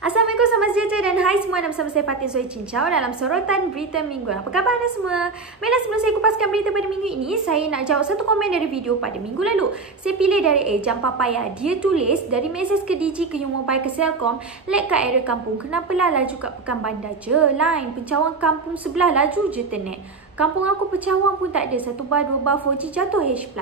Assalamualaikum, selamat sejahtera dan hai semua, nama saya Fatin Zoe Cincau dalam sorotan berita minggu. Apa khabar anda semua? Baiklah, sebelum saya kupaskan berita pada minggu ini, saya nak jawab satu komen dari video pada minggu lalu. Saya pilih dari Jam Papaya. Dia tulis, dari Mesej ke Digi ke U-Mobile ke Celcom, lag kat area kampung. Kenapalah laju kat Pekan Bandar je? Lain, pencawang kampung sebelah laju je internet. Kampung aku pencawang pun tak ada, 1 bar 2 bar 4G jatuh H+.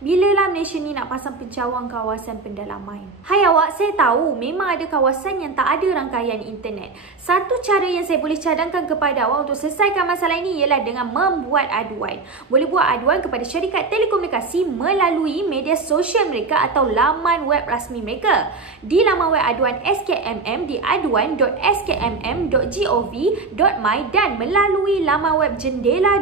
Bilalah Malaysia ni nak pasang pencawang kawasan pendalaman? Hai awak, saya tahu memang ada kawasan yang tak ada rangkaian internet. Satu cara yang saya boleh cadangkan kepada awak untuk selesaikan masalah ini ialah dengan membuat aduan. Boleh buat aduan kepada syarikat telekomunikasi melalui media sosial mereka atau laman web rasmi mereka. Di laman web aduan SKMM di aduan.skmm.gov.my dan melalui laman web jendela.my.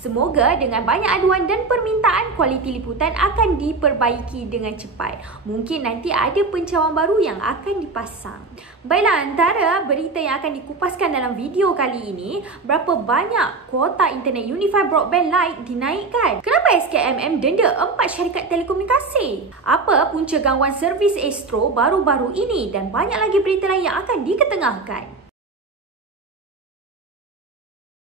Semoga dengan banyak aduan dan permintaan, kualiti liputan akan diperbaiki dengan cepat. Mungkin nanti ada pencawang baru yang akan dipasang. Baiklah, antara berita yang akan dikupaskan dalam video kali ini, berapa banyak kuota internet Unified Broadband Lite dinaikkan? Kenapa SKMM denda 4 syarikat telekomunikasi? Apa punca gangguan servis Astro baru-baru ini? Dan banyak lagi berita lain yang akan diketengahkan.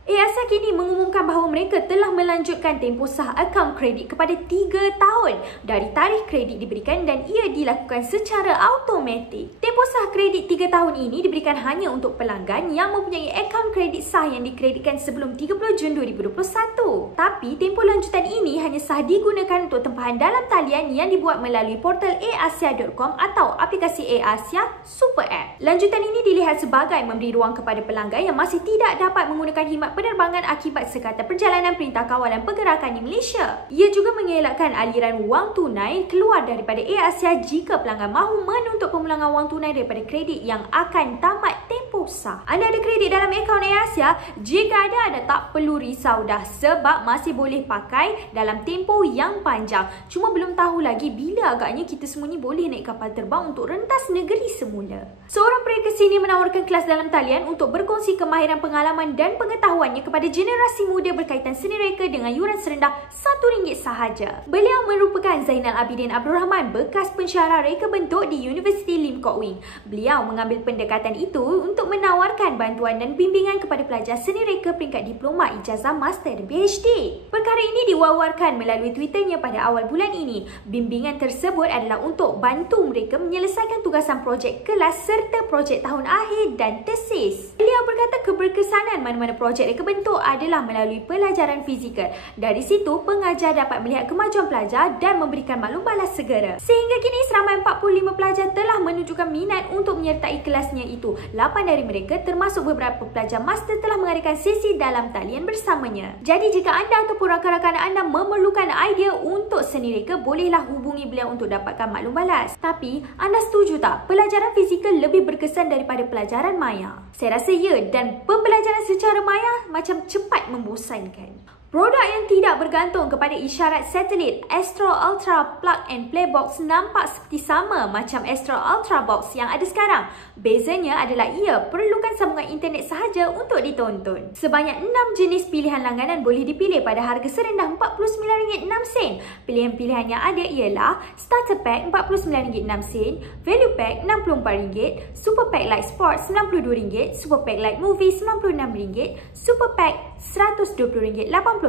Axiata kini mengumumkan bahawa mereka telah melanjutkan tempoh sah akaun kredit kepada 3 tahun dari tarikh kredit diberikan dan ia dilakukan secara automatik. Tempoh sah kredit 3 tahun ini diberikan hanya untuk pelanggan yang mempunyai akaun kredit sah yang dikreditkan sebelum 30 Jun 2021. Tapi tempoh lanjutan ini hanya sah digunakan untuk tempahan dalam talian yang dibuat melalui portal Axiata.com atau aplikasi Axiata Super App. Lanjutan ini dilihat sebagai memberi ruang kepada pelanggan yang masih tidak dapat menggunakan khidmat penerbangan akibat sekatan perjalanan Perintah Kawalan Pergerakan di Malaysia. Ia juga mengelakkan aliran wang tunai keluar daripada Axiata jika pelanggan mahu menuntut pemulangan wang tunai daripada kredit yang akan tamat tempoh sah. Anda ada kredit dalam akaun Axiata? Jika ada, anda tak perlu risau dah sebab masih boleh pakai dalam tempoh yang panjang. Cuma belum tahu lagi bila agaknya kita semua ni boleh naik kapal terbang untuk rentas negeri semula. Seorang pria kesini menawarkan kelas dalam talian untuk berkongsi kemahiran, pengalaman dan pengetahuan kepada generasi muda berkaitan seni reka dengan yuran serendah RM1 sahaja. Beliau merupakan Zainal Abidin Abdul Rahman, bekas pensyarah reka bentuk di Universiti Lim Kok Wing. Beliau mengambil pendekatan itu untuk menawarkan bantuan dan bimbingan kepada pelajar seni reka peringkat diploma, ijazah, master dan PhD. Perkara ini diwawarkan melalui Twitternya pada awal bulan ini. Bimbingan tersebut adalah untuk bantu mereka menyelesaikan tugasan projek kelas serta projek tahun akhir dan tesis. Beliau berkata keberkesanan mana-mana projek kebentuk adalah melalui pelajaran fizikal. Dari situ, pengajar dapat melihat kemajuan pelajar dan memberikan maklum balas segera. Sehingga kini, seramai 45 pelajar telah menunjukkan minat untuk menyertai kelasnya itu. 8 dari mereka, termasuk beberapa pelajar master, telah mengadakan sesi dalam talian bersamanya. Jadi, jika anda ataupun rakan-rakan anda memerlukan idea untuk seni reka, bolehlah hubungi beliau untuk dapatkan maklum balas. Tapi, anda setuju tak? Pelajaran fizikal lebih berkesan daripada pelajaran maya? Saya rasa ya, dan pembelajaran secara maya macam cepat membosankan. Produk yang tidak bergantung kepada isyarat satelit, Astro Ultra Plug and Play Box nampak seperti sama macam Astro Ultra Box yang ada sekarang. Bezanya adalah ia perlukan sambungan internet sahaja untuk ditonton. Sebanyak 6 jenis pilihan langganan boleh dipilih pada harga serendah RM49.06. Pilihan-pilihan yang ada ialah Starter Pack RM49.06, Value Pack RM64, Super Pack Lite Sport RM92, Super Pack Lite Movie RM96, Super Pack RM120.80,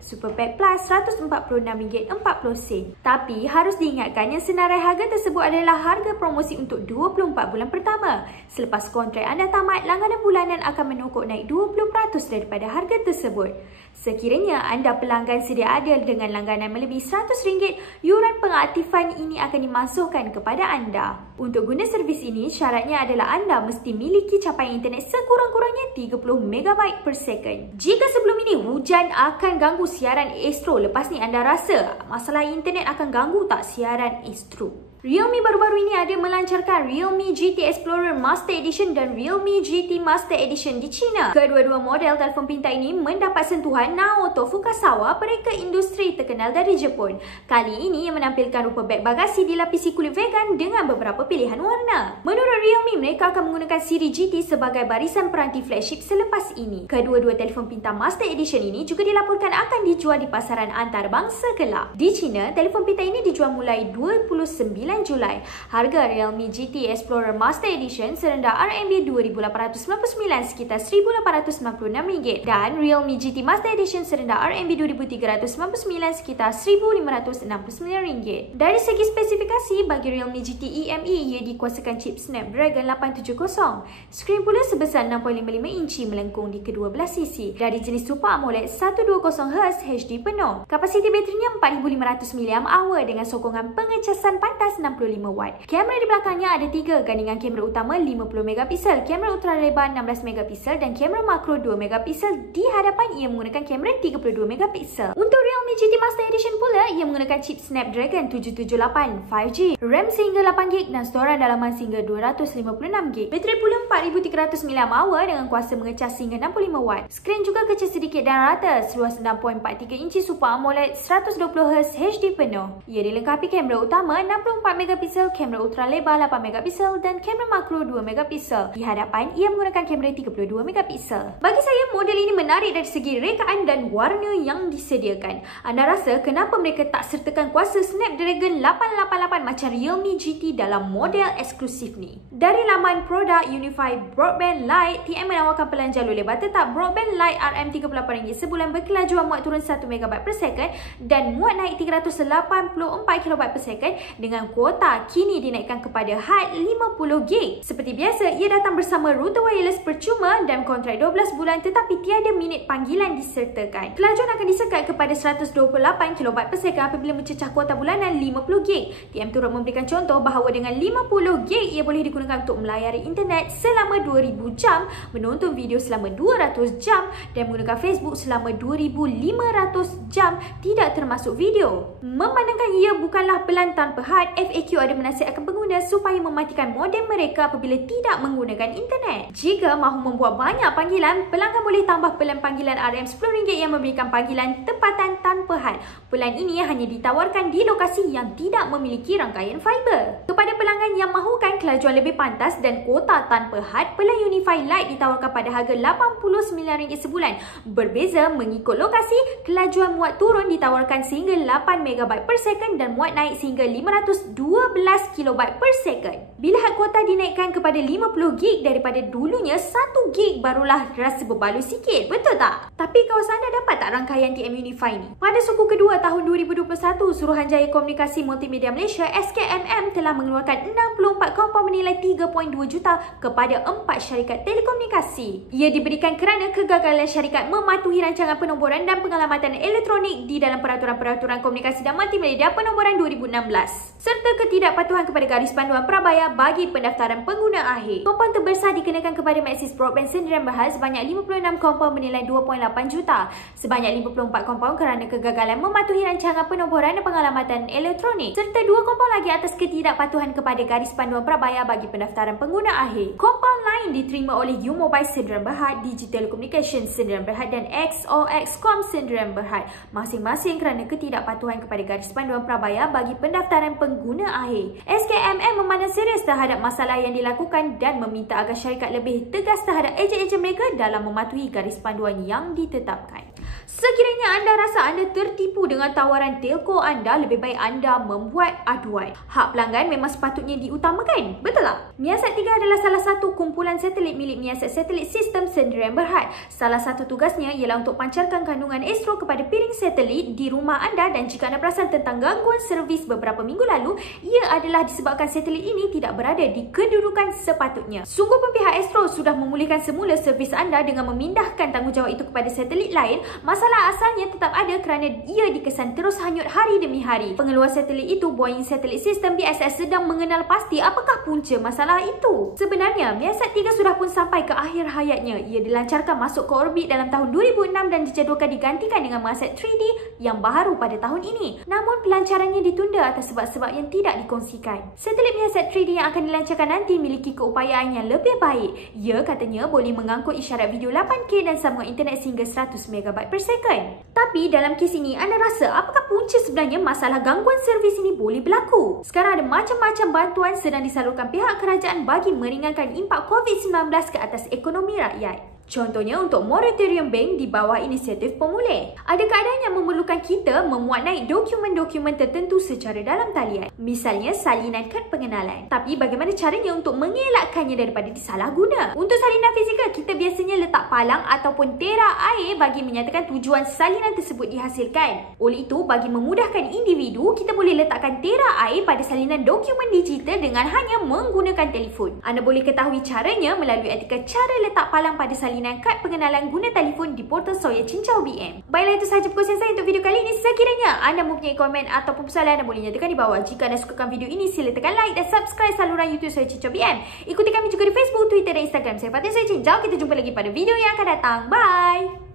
Super Pack Plus RM146.40. Tapi harus diingatkan yang senarai harga tersebut adalah harga promosi untuk 24 bulan pertama. Selepas kontrak anda tamat, langganan bulanan akan menokok naik 20% daripada harga tersebut. Sekiranya anda pelanggan sedia ada dengan langganan melebihi RM100, yuran pengaktifan ini akan dimasukkan kepada anda. Untuk guna servis ini, syaratnya adalah anda mesti miliki capaian internet sekurang-kurangnya 30 MB per second. Jika sebelum ini hujan akan ganggu siaran Astro, lepas ni anda rasa masalah internet akan ganggu tak siaran Astro? Realme baru-baru ini ada melancarkan Realme GT Explorer Master Edition dan Realme GT Master Edition di China. Kedua-dua model telefon pintar ini mendapat sentuhan Naoto Fukasawa, pereka industri terkenal dari Jepun. Kali ini ia menampilkan rupa beg bagasi dilapisi kulit vegan dengan beberapa pilihan warna. Menurut Realme, mereka akan menggunakan siri GT sebagai barisan peranti flagship selepas ini. Kedua-dua telefon pintar Master Edition ini juga dilaporkan akan dijual di pasaran antarabangsa kelak. Di China, telefon pintar ini dijual mulai $29 Julai. Harga Realme GT Explorer Master Edition serendah RMB 2,899 sekitar RM1,896 dan Realme GT Master Edition serendah RMB 2,399 sekitar RM1,569. Dari segi spesifikasi, bagi Realme GT EME, ia dikuasakan chip Snapdragon 870. Skrin pula sebesar 6.55 inci melengkung di kedua belah sisi. Dari jenis Super AMOLED 120Hz HD penuh. Kapasiti baterinya 4,500 mAh dengan sokongan pengecasan pantas 65W. Kamera di belakangnya ada 3 gandingan kamera utama 50MP, kamera ultralebar 16MP dan kamera makro 2MP. Di hadapan ia menggunakan kamera 32MP. Untuk Realme GT Master Edition pula, ia menggunakan chip Snapdragon 778 5G, RAM sehingga 8GB dan storan dalaman sehingga 256GB. Bateri pula 4,300 mAh dengan kuasa mengecas hingga 65W. Skrin juga kecil sedikit dan rata, seluas 6.43 inci Super AMOLED 120Hz HD penuh. Ia dilengkapi kamera utama 64MP, kamera ultralebar 8MP dan kamera makro 2MP. Di hadapan, ia menggunakan kamera 32MP. Bagi saya, model ini menarik dari segi rekaan dan warna yang disediakan. Anda rasa kenapa mereka tak sertakan kuasa Snapdragon 888 macam Realme GT dalam model eksklusif ni? Dari laman produk Unified Broadband Lite, TM menawarkan pelan jalur lebar tetap Broadband Lite RM38 sebulan berkelajuan muat turun 1MB per second dan muat naik 384KB per second dengan kuota kini dinaikkan kepada had 50GB. Seperti biasa, ia datang bersama router wireless percuma dan kontrak 12 bulan tetapi tiada minit panggilan disertakan. Kelajuan akan disekat kepada 128KB per second apabila mencecah kuota bulanan 50GB. TM turut memberikan contoh bahawa dengan 50GB ia boleh digunakan untuk melayari internet selama 2000 jam, menonton video selama 200 jam dan menggunakan Facebook selama 2500 jam tidak termasuk video. Memandangkan ia bukanlah pelan tanpa had, FAQ ada menasihatkan pengguna supaya mematikan modem mereka apabila tidak menggunakan internet. Jika mahu membuat banyak panggilan, pelanggan boleh tambah pelan panggilan RM10 yang memberikan panggilan tempatan tanpa had. Pelan ini hanya ditawarkan di lokasi yang tidak memiliki rangkaian fiber. Kepada pelanggan yang mahukan kelajuan lebih pantas dan kuota tanpa had, pelan Unified Lite ditawarkan pada harga RM89 sebulan. Berbeza mengikut lokasi, kelajuan muat turun ditawarkan sehingga 8MB per second dan muat naik sehingga 512KB per second. Bila had kuota dinaikkan kepada 50GB daripada dulunya 1GB barulah rasa berbaloi sikit, betul tak? Tapi kawasan anda dapat tak rangkaian TM Unify ni? Pada suku kedua tahun 2021, Suruhanjaya Komunikasi Multimedia Malaysia SKMM telah mengeluarkan 64 kompon bernilai 3.2 juta kepada 4 syarikat telekomunikasi. Ia diberikan kerana kegagalan syarikat mematuhi rancangan penomboran dan pengalamatan elektronik di dalam Peraturan Komunikasi dan Multimedia Penomboran 2016 serta ketidakpatuhan kepada garis panduan Prabaya bagi pendaftaran pengguna akhir. Kompon terbesar dikenakan kepada Maxis Broadband sendirian berhad sebanyak 56 kompon bernilai 2.8 juta. Sebanyak 54 kompon kerana kegagalan mematuhi rancangan penomboran dan pengalamatan elektronik serta 2 kompon lagi atas ketidakpatuhan kepada garis panduan Prabaya bagi pendaftaran pengguna akhir. Kompon lain diterima oleh U-Mobile sendirian berhad, Digital Communications sendirian berhad dan XOXcom sendirian berhad, masing-masing kerana ketidakpatuhan kepada garis panduan Prabaya bagi pendaftaran pengguna akhir. SKMM memandang serius terhadap masalah yang dilakukan dan meminta agar syarikat lebih tegas terhadap ejen-ejen mereka dalam mematuhi garis panduan yang ditetapkan. Sekiranya anda rasa anda tertipu dengan tawaran telco anda, lebih baik anda membuat aduan. Hak pelanggan memang sepatutnya diutamakan, betul tak? Miasat 3 adalah salah satu kumpulan satelit milik Miasat Satelit Sistem sendirian berhad. Salah satu tugasnya ialah untuk pancarkan kandungan astro kepada piring satelit di rumah anda dan jika anda perasan tentang gangguan servis beberapa minggu lalu, ia adalah disebabkan satelit ini tidak berada di kedudukan sepatutnya. Sungguh pun pihak Astro sudah memulihkan semula servis anda dengan memindahkan tanggungjawab itu kepada satelit lain. Masalah asalnya tetap ada kerana ia dikesan terus hanyut hari demi hari. Pengeluar satelit itu, Boeing Satellite System BSS, sedang mengenal pasti apakah punca masalah itu. Sebenarnya, Miasat 3 sudah pun sampai ke akhir hayatnya. Ia dilancarkan masuk ke orbit dalam tahun 2006 dan dijadualkan digantikan dengan Miasat 3D yang baru pada tahun ini. Namun pelancarannya ditunda atas sebab-sebab yang tidak dikongsikan. Satelit Miasat 3D yang akan dilancarkan nanti memiliki keupayaan yang lebih baik. Ia katanya boleh mengangkut isyarat video 8K dan sambungan internet sehingga 100MB per second. Tapi dalam kes ini, anda rasa apakah punca sebenarnya masalah gangguan servis ini boleh berlaku? Sekarang ada macam-macam bantuan sedang disalurkan pihak kerajaan bagi meringankan impak COVID-19 ke atas ekonomi rakyat. Contohnya untuk moratorium bank di bawah inisiatif pemulih. Ada keadaan yang memerlukan kita memuat naik dokumen-dokumen tertentu secara dalam talian. Misalnya salinan kad pengenalan. Tapi bagaimana caranya untuk mengelakkannya daripada disalahguna? Untuk salinan fizikal, kita biasanya letak palang ataupun tera air bagi menyatakan tujuan salinan tersebut dihasilkan. Oleh itu, bagi memudahkan individu, kita boleh letakkan tera air pada salinan dokumen digital dengan hanya menggunakan telefon. Anda boleh ketahui caranya melalui artikel cara letak palang pada salinan kad pengenalan guna telefon di portal Soya Cincau BM. Baiklah, itu sahaja perkongsian saya untuk video kali ini. Sekiranya anda mempunyai komen ataupun persoalan, anda boleh nyatakan di bawah. Jika anda sukakan video ini, sila tekan like dan subscribe saluran YouTube Soya Cincau BM. Ikuti kami juga di Facebook, Twitter dan Instagram. Saya Fatin Soya Cincau. Kita jumpa lagi pada video yang akan datang. Bye!